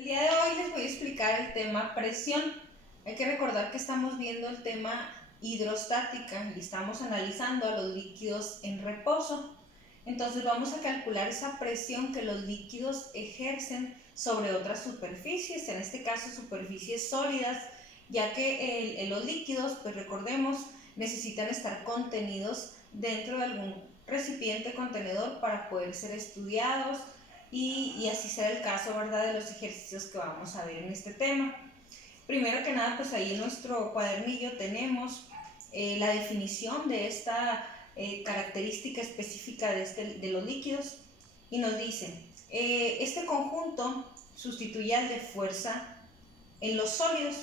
El día de hoy les voy a explicar el tema presión. Hay que recordar que estamos viendo el tema hidrostática y estamos analizando a los líquidos en reposo. Entonces vamos a calcular esa presión que los líquidos ejercen sobre otras superficies, en este caso superficies sólidas, ya que los líquidos, pues recordemos, necesitan estar contenidos dentro de algún recipiente contenedor para poder ser estudiados y así será el caso, ¿verdad?, de los ejercicios que vamos a ver en este tema. Primero que nada, pues ahí en nuestro cuadernillo tenemos la definición de esta característica específica de los líquidos y nos dice, este conjunto sustituye al de fuerza en los sólidos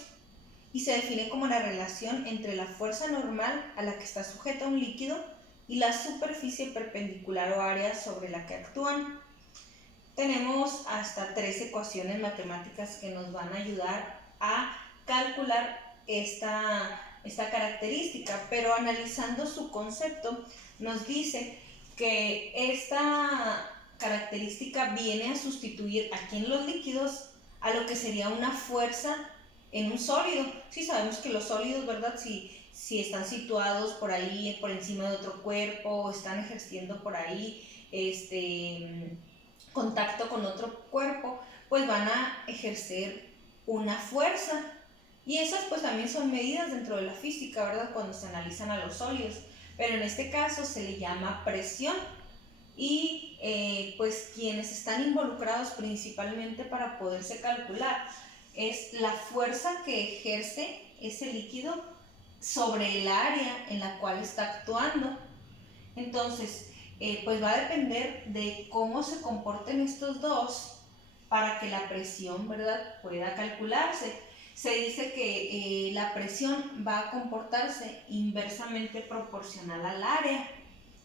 y se define como la relación entre la fuerza normal a la que está sujeta un líquido y la superficie perpendicular o área sobre la que actúan. Tenemos hasta 3 ecuaciones matemáticas que nos van a ayudar a calcular esta característica, pero analizando su concepto nos dice que esta característica viene a sustituir aquí en los líquidos a lo que sería una fuerza en un sólido. Sí sabemos que los sólidos, ¿verdad?, si están situados por ahí por encima de otro cuerpo o están ejerciendo por ahí contacto con otro cuerpo, pues van a ejercer una fuerza. Y esas pues también son medidas dentro de la física, ¿verdad?, cuando se analizan a los sólidos. Pero en este caso se le llama presión. Y pues quienes están involucrados principalmente para poderse calcular es la fuerza que ejerce ese líquido sobre el área en la cual está actuando. Entonces, pues va a depender de cómo se comporten estos dos para que la presión, ¿verdad?, pueda calcularse. Se dice que la presión va a comportarse inversamente proporcional al área.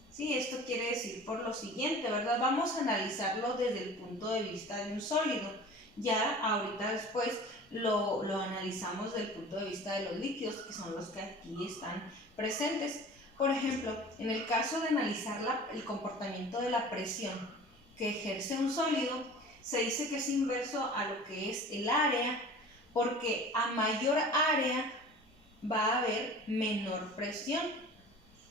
Sí, esto quiere decir por lo siguiente, ¿verdad? Vamos a analizarlo desde el punto de vista de un sólido. Ya ahorita después lo analizamos desde el punto de vista de los líquidos, que son los que aquí están presentes. Por ejemplo, en el caso de analizar el comportamiento de la presión que ejerce un sólido, se dice que es inverso a lo que es el área, porque a mayor área va a haber menor presión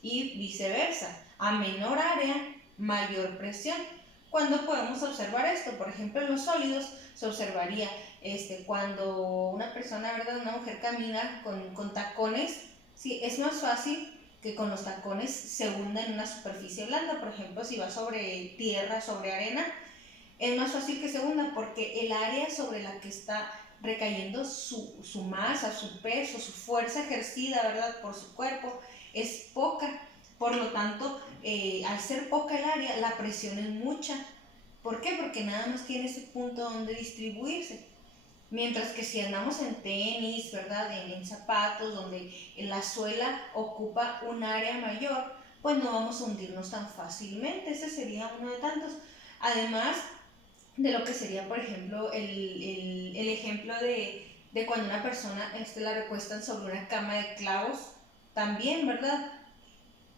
y viceversa. A menor área, mayor presión. ¿Cuándo podemos observar esto? Por ejemplo, en los sólidos se observaría cuando una persona, ¿verdad?, una mujer camina con tacones, sí, es más fácil que con los tacones se hunda en una superficie blanda. Por ejemplo, si va sobre tierra, sobre arena, es más fácil que se hunda porque el área sobre la que está recayendo su masa, su peso, su fuerza ejercida, ¿verdad?, por su cuerpo, es poca. Por lo tanto, al ser poca el área, la presión es mucha. ¿Por qué? Porque nada más tiene ese punto donde distribuirse. Mientras que si andamos en tenis, ¿verdad?, en zapatos, donde la suela ocupa un área mayor, pues no vamos a hundirnos tan fácilmente. Ese sería uno de tantos. Además de lo que sería, por ejemplo, el ejemplo de cuando una persona la recuestan sobre una cama de clavos, también, ¿verdad?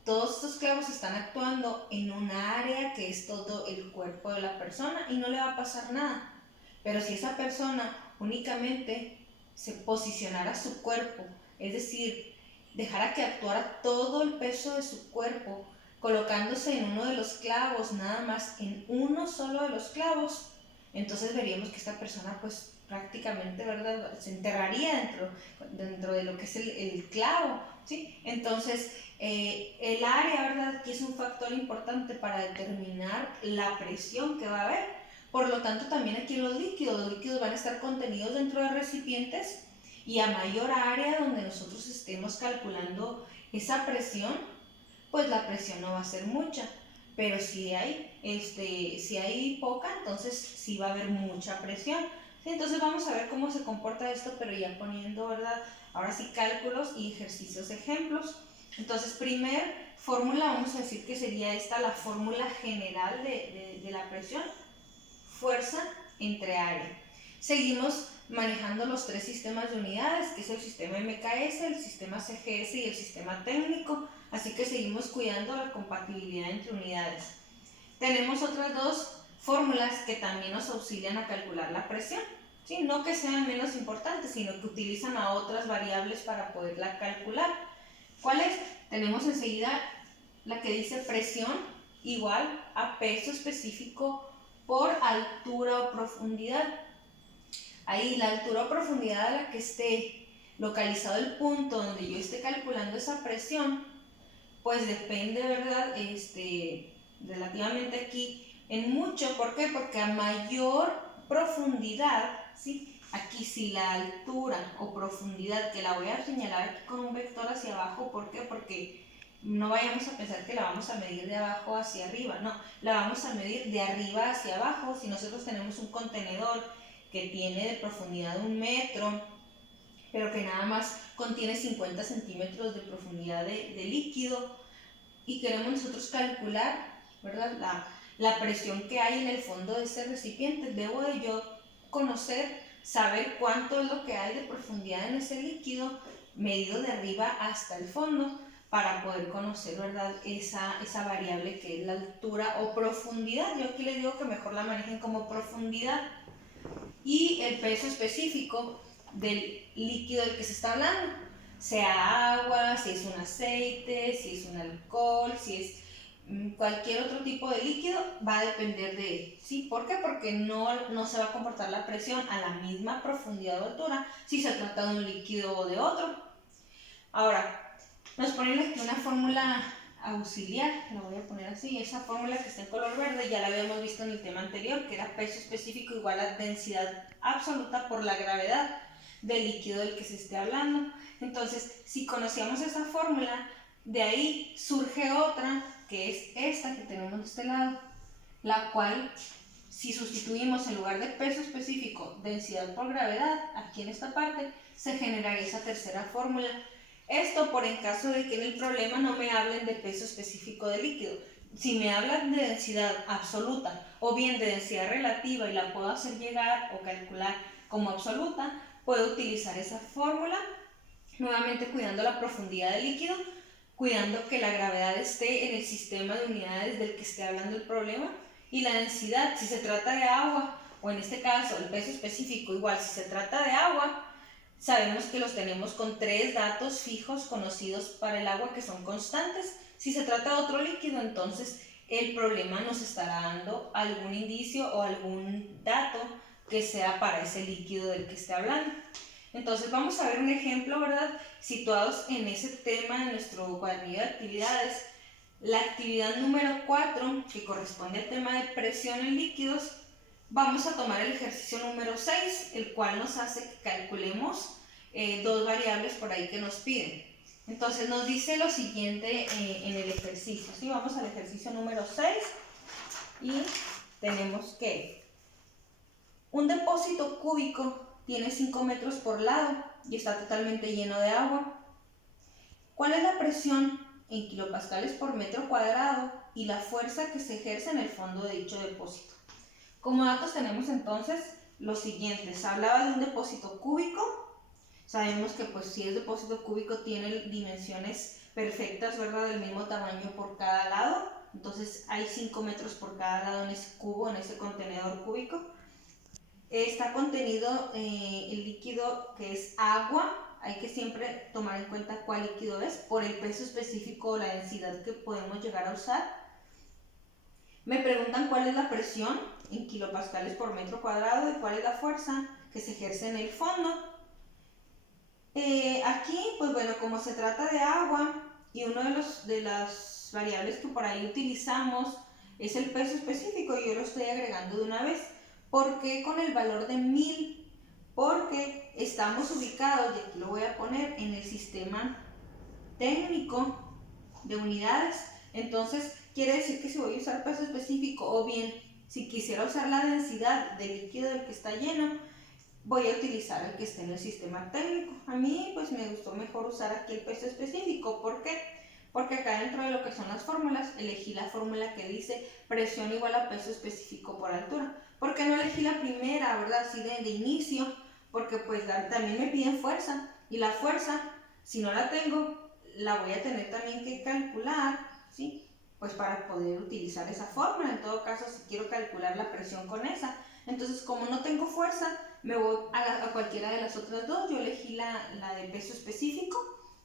Todos estos clavos están actuando en un área que es todo el cuerpo de la persona y no le va a pasar nada. Pero si esa persona únicamente se posicionara su cuerpo, es decir, dejara que actuara todo el peso de su cuerpo, colocándose en uno de los clavos, nada más en uno solo de los clavos, entonces veríamos que esta persona pues prácticamente, ¿verdad?, se enterraría dentro de lo que es el clavo, ¿sí? Entonces, el área, ¿verdad?, aquí es un factor importante para determinar la presión que va a haber. Por lo tanto, también aquí los líquidos van a estar contenidos dentro de recipientes y a mayor área donde nosotros estemos calculando esa presión, pues la presión no va a ser mucha. Pero si hay poca, entonces sí va a haber mucha presión. ¿Sí? Entonces vamos a ver cómo se comporta esto, pero ya poniendo, ¿verdad?, ahora sí cálculos y ejercicios ejemplos. Entonces, primer fórmula, vamos a decir que sería esta, la fórmula general de la presión, fuerza entre área. Seguimos manejando los 3 sistemas de unidades, que es el sistema MKS, el sistema CGS y el sistema técnico, así que seguimos cuidando la compatibilidad entre unidades. Tenemos otras 2 fórmulas que también nos auxilian a calcular la presión. ¿sí? No que sean menos importantes, sino que utilizan a otras variables para poderla calcular. ¿Cuál es? Tenemos enseguida la que dice presión igual a peso específico por altura o profundidad. Ahí la altura o profundidad a la que esté localizado el punto donde yo esté calculando esa presión, pues depende, ¿verdad? Relativamente aquí en mucho. ¿Por qué? Porque a mayor profundidad, ¿sí? Aquí sí la altura o profundidad, que la voy a señalar aquí con un vector hacia abajo. ¿Por qué? Porque no vayamos a pensar que la vamos a medir de abajo hacia arriba, no, la vamos a medir de arriba hacia abajo. Si nosotros tenemos un contenedor que tiene de profundidad 1 metro, pero que nada más contiene 50 centímetros de profundidad de líquido, y queremos nosotros calcular, ¿verdad?, la presión que hay en el fondo de ese recipiente, debo de yo saber cuánto es lo que hay de profundidad en ese líquido medido de arriba hasta el fondo, para poder conocer, ¿verdad?, esa variable que es la altura o profundidad. Yo aquí les digo que mejor la manejen como profundidad. Y el peso específico del líquido del que se está hablando, sea agua, si es un aceite, si es un alcohol, si es cualquier otro tipo de líquido, va a depender de él, ¿sí? ¿Por qué? Porque no se va a comportar la presión a la misma profundidad o altura si se trata de un líquido o de otro. Ahora, nos ponen aquí una fórmula auxiliar, la voy a poner así. Esa fórmula que está en color verde ya la habíamos visto en el tema anterior, que era peso específico igual a densidad absoluta por la gravedad del líquido del que se esté hablando. Entonces, si conocíamos esa fórmula, de ahí surge otra, que es esta que tenemos de este lado, la cual, si sustituimos en lugar de peso específico densidad por gravedad, aquí en esta parte, se generaría esa tercera fórmula. Esto por en caso de que en el problema no me hablen de peso específico de líquido. Si me hablan de densidad absoluta o bien de densidad relativa y la puedo hacer llegar o calcular como absoluta, puedo utilizar esa fórmula, nuevamente cuidando la profundidad del líquido, cuidando que la gravedad esté en el sistema de unidades del que esté hablando el problema, y la densidad, si se trata de agua, o en este caso el peso específico igual, si se trata de agua, sabemos que los tenemos con 3 datos fijos conocidos para el agua que son constantes. Si se trata de otro líquido, entonces el problema nos estará dando algún indicio o algún dato que sea para ese líquido del que esté hablando. Entonces vamos a ver un ejemplo, ¿verdad?, situados en ese tema de nuestro cuadernillo de actividades. La actividad número 4, que corresponde al tema de presión en líquidos, vamos a tomar el ejercicio número 6, el cual nos hace que calculemos 2 variables por ahí que nos piden. Entonces nos dice lo siguiente en el ejercicio, ¿sí? Vamos al ejercicio número 6 y tenemos que un depósito cúbico tiene 5 metros por lado y está totalmente lleno de agua. ¿Cuál es la presión en kilopascales por metro cuadrado y la fuerza que se ejerce en el fondo de dicho depósito? Como datos tenemos entonces los siguientes. Hablaba de un depósito cúbico. Sabemos que pues si es depósito cúbico tiene dimensiones perfectas, ¿verdad?, del mismo tamaño por cada lado. Entonces hay 5 metros por cada lado en ese cubo, en ese contenedor cúbico. Está contenido el líquido que es agua. Hay que siempre tomar en cuenta cuál líquido es por el peso específico o la densidad que podemos llegar a usar. Me preguntan cuál es la presión en kilopascales por metro cuadrado y cuál es la fuerza que se ejerce en el fondo. Aquí, pues bueno, como se trata de agua y una de las variables que por ahí utilizamos es el peso específico, yo lo estoy agregando de una vez. ¿Por qué con el valor de 1000? Porque estamos ubicados, y aquí lo voy a poner, en el sistema técnico de unidades. Entonces quiere decir que si voy a usar peso específico, o bien si quisiera usar la densidad del líquido del que está lleno, voy a utilizar el que esté en el sistema técnico. A mí pues me gustó mejor usar aquí el peso específico. ¿Por qué? Porque acá dentro de lo que son las fórmulas, elegí la fórmula que dice presión igual a peso específico por altura. ¿Por qué no elegí la primera, verdad, así de inicio? Porque pues también me piden fuerza, y la fuerza, si no la tengo, la voy a tener también que calcular, ¿sí?, pues para poder utilizar esa fórmula. En todo caso, si quiero calcular la presión con esa, Entonces, como no tengo fuerza, me voy a cualquiera de las otras dos. Yo elegí la de peso específico,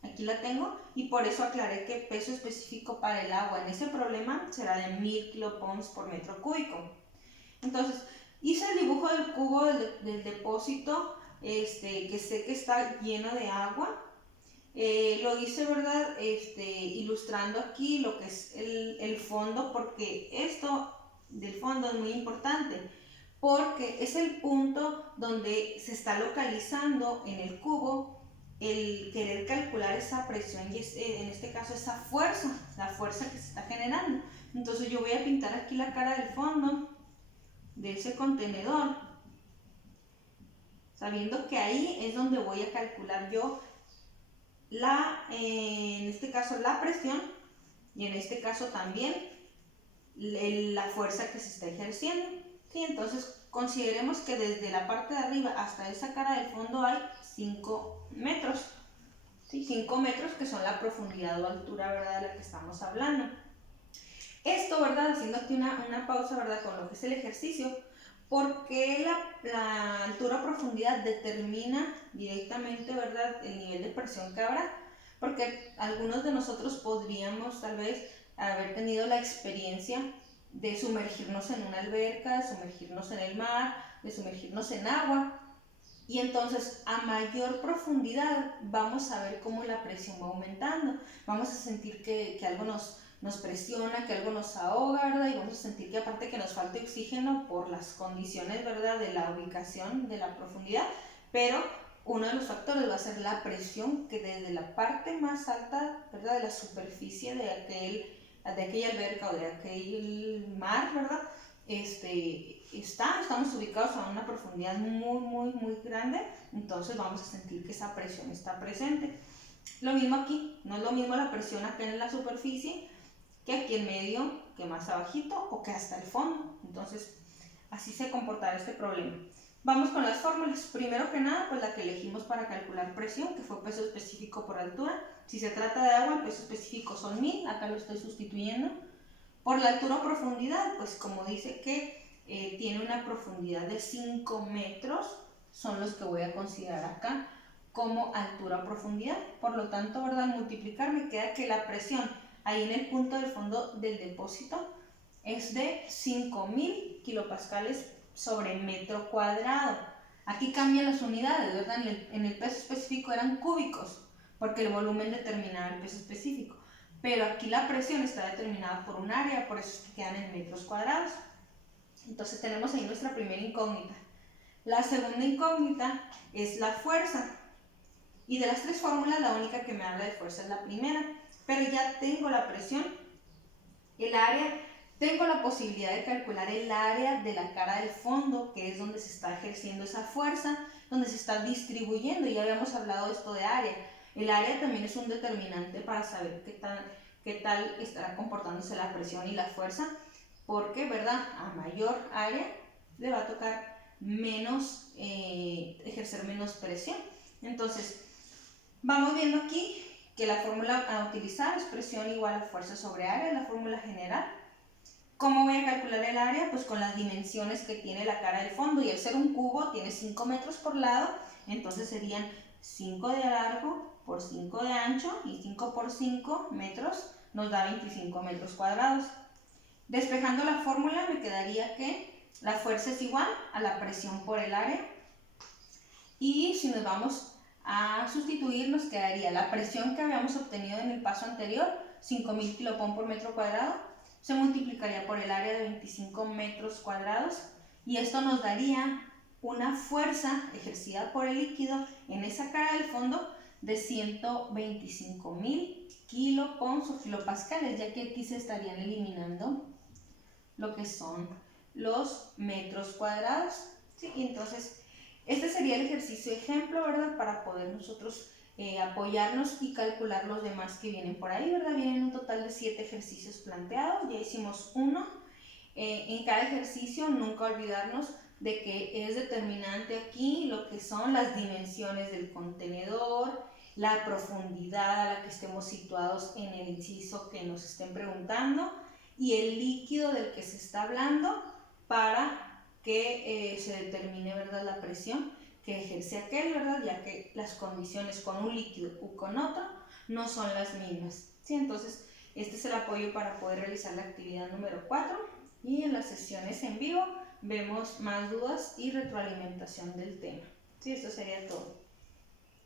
aquí la tengo, y por eso aclaré que peso específico para el agua en ese problema será de 1000 kilopons por metro cúbico. Entonces, hice el dibujo del cubo del depósito, que sé que está lleno de agua. Lo hice, ¿verdad? Ilustrando aquí lo que es el fondo, porque esto del fondo es muy importante, porque es el punto donde se está localizando en el cubo el querer calcular esa presión y en este caso esa fuerza, la fuerza que se está generando. Entonces yo voy a pintar aquí la cara del fondo de ese contenedor, sabiendo que ahí es donde voy a calcular yo en este caso la presión y en este caso también la fuerza que se está ejerciendo. ¿Sí? Entonces consideremos que desde la parte de arriba hasta esa cara del fondo hay 5 metros. ¿Sí? 5 metros que son la profundidad o altura, ¿verdad?, de la que estamos hablando. Esto, ¿verdad?, haciendo aquí una pausa, ¿verdad?, con lo que es el ejercicio, porque la altura o profundidad determina directamente, ¿verdad?, el nivel de presión que habrá, porque algunos de nosotros podríamos tal vez haber tenido la experiencia de sumergirnos en una alberca, de sumergirnos en el mar, de sumergirnos en agua, y entonces a mayor profundidad vamos a ver cómo la presión va aumentando, vamos a sentir que algo nos presiona, que algo nos ahoga, ¿verdad? Y vamos a sentir que aparte que nos falta oxígeno por las condiciones, ¿verdad?, de la ubicación, de la profundidad, pero uno de los factores va a ser la presión que desde la parte más alta, ¿verdad?, de la superficie de aquella alberca o de aquel mar, ¿verdad?, estamos ubicados a una profundidad muy grande, entonces vamos a sentir que esa presión está presente. Lo mismo aquí, no es lo mismo la presión acá en la superficie que aquí en medio, que más abajito o que hasta el fondo. Entonces, así se comportará este problema. Vamos con las fórmulas. Primero que nada, pues la que elegimos para calcular presión, que fue peso específico por altura. Si se trata de agua, el peso específico son 1000, acá lo estoy sustituyendo. Por la altura o profundidad, pues como dice que tiene una profundidad de 5 metros, son los que voy a considerar acá como altura o profundidad. Por lo tanto, ¿verdad?, al multiplicar me queda que la presión ahí en el punto del fondo del depósito es de 5000 kilopascales sobre metro cuadrado. Aquí cambian las unidades, ¿verdad? En el peso específico eran cúbicos, porque el volumen determinaba el peso específico. Pero aquí la presión está determinada por un área, por eso quedan en metros cuadrados. Entonces tenemos ahí nuestra primera incógnita. La segunda incógnita es la fuerza. Y de las tres fórmulas, la única que me habla de fuerza es la primera. Pero ya tengo la presión, el área, tengo la posibilidad de calcular el área de la cara del fondo, que es donde se está ejerciendo esa fuerza, donde se está distribuyendo. Ya habíamos hablado de esto de área. El área también es un determinante para saber qué tal estará comportándose la presión y la fuerza, porque, ¿verdad?, a mayor área le va a tocar ejercer menos presión. Entonces, vamos viendo aquí que la fórmula a utilizar es presión igual a fuerza sobre área, la fórmula general. ¿Cómo voy a calcular el área? Pues con las dimensiones que tiene la cara del fondo, y al ser un cubo tiene 5 metros por lado, entonces serían 5 de largo por 5 de ancho, y 5 por 5 metros nos da 25 metros cuadrados. Despejando la fórmula me quedaría que la fuerza es igual a la presión por el área, y si nos vamos a sustituir nos quedaría la presión que habíamos obtenido en el paso anterior, 5000 kilopon por metro cuadrado, se multiplicaría por el área de 25 metros cuadrados, y esto nos daría una fuerza ejercida por el líquido en esa cara del fondo de 125.000 kilopons o kilopascales, ya que aquí se estarían eliminando lo que son los metros cuadrados. ¿Sí? Y entonces este sería el ejercicio ejemplo, ¿verdad?, para poder nosotros apoyarnos y calcular los demás que vienen por ahí, ¿verdad? Vienen un total de 7 ejercicios planteados, ya hicimos uno. En cada ejercicio nunca olvidarnos de que es determinante aquí lo que son las dimensiones del contenedor, la profundidad a la que estemos situados en el inciso que nos estén preguntando, y el líquido del que se está hablando para que se determine, ¿verdad?, la presión que ejerce aquel, ¿verdad?, ya que las condiciones con un líquido u con otro no son las mismas. ¿Sí? Entonces, este es el apoyo para poder realizar la actividad número 4 y en las sesiones en vivo vemos más dudas y retroalimentación del tema. Sí, esto sería todo.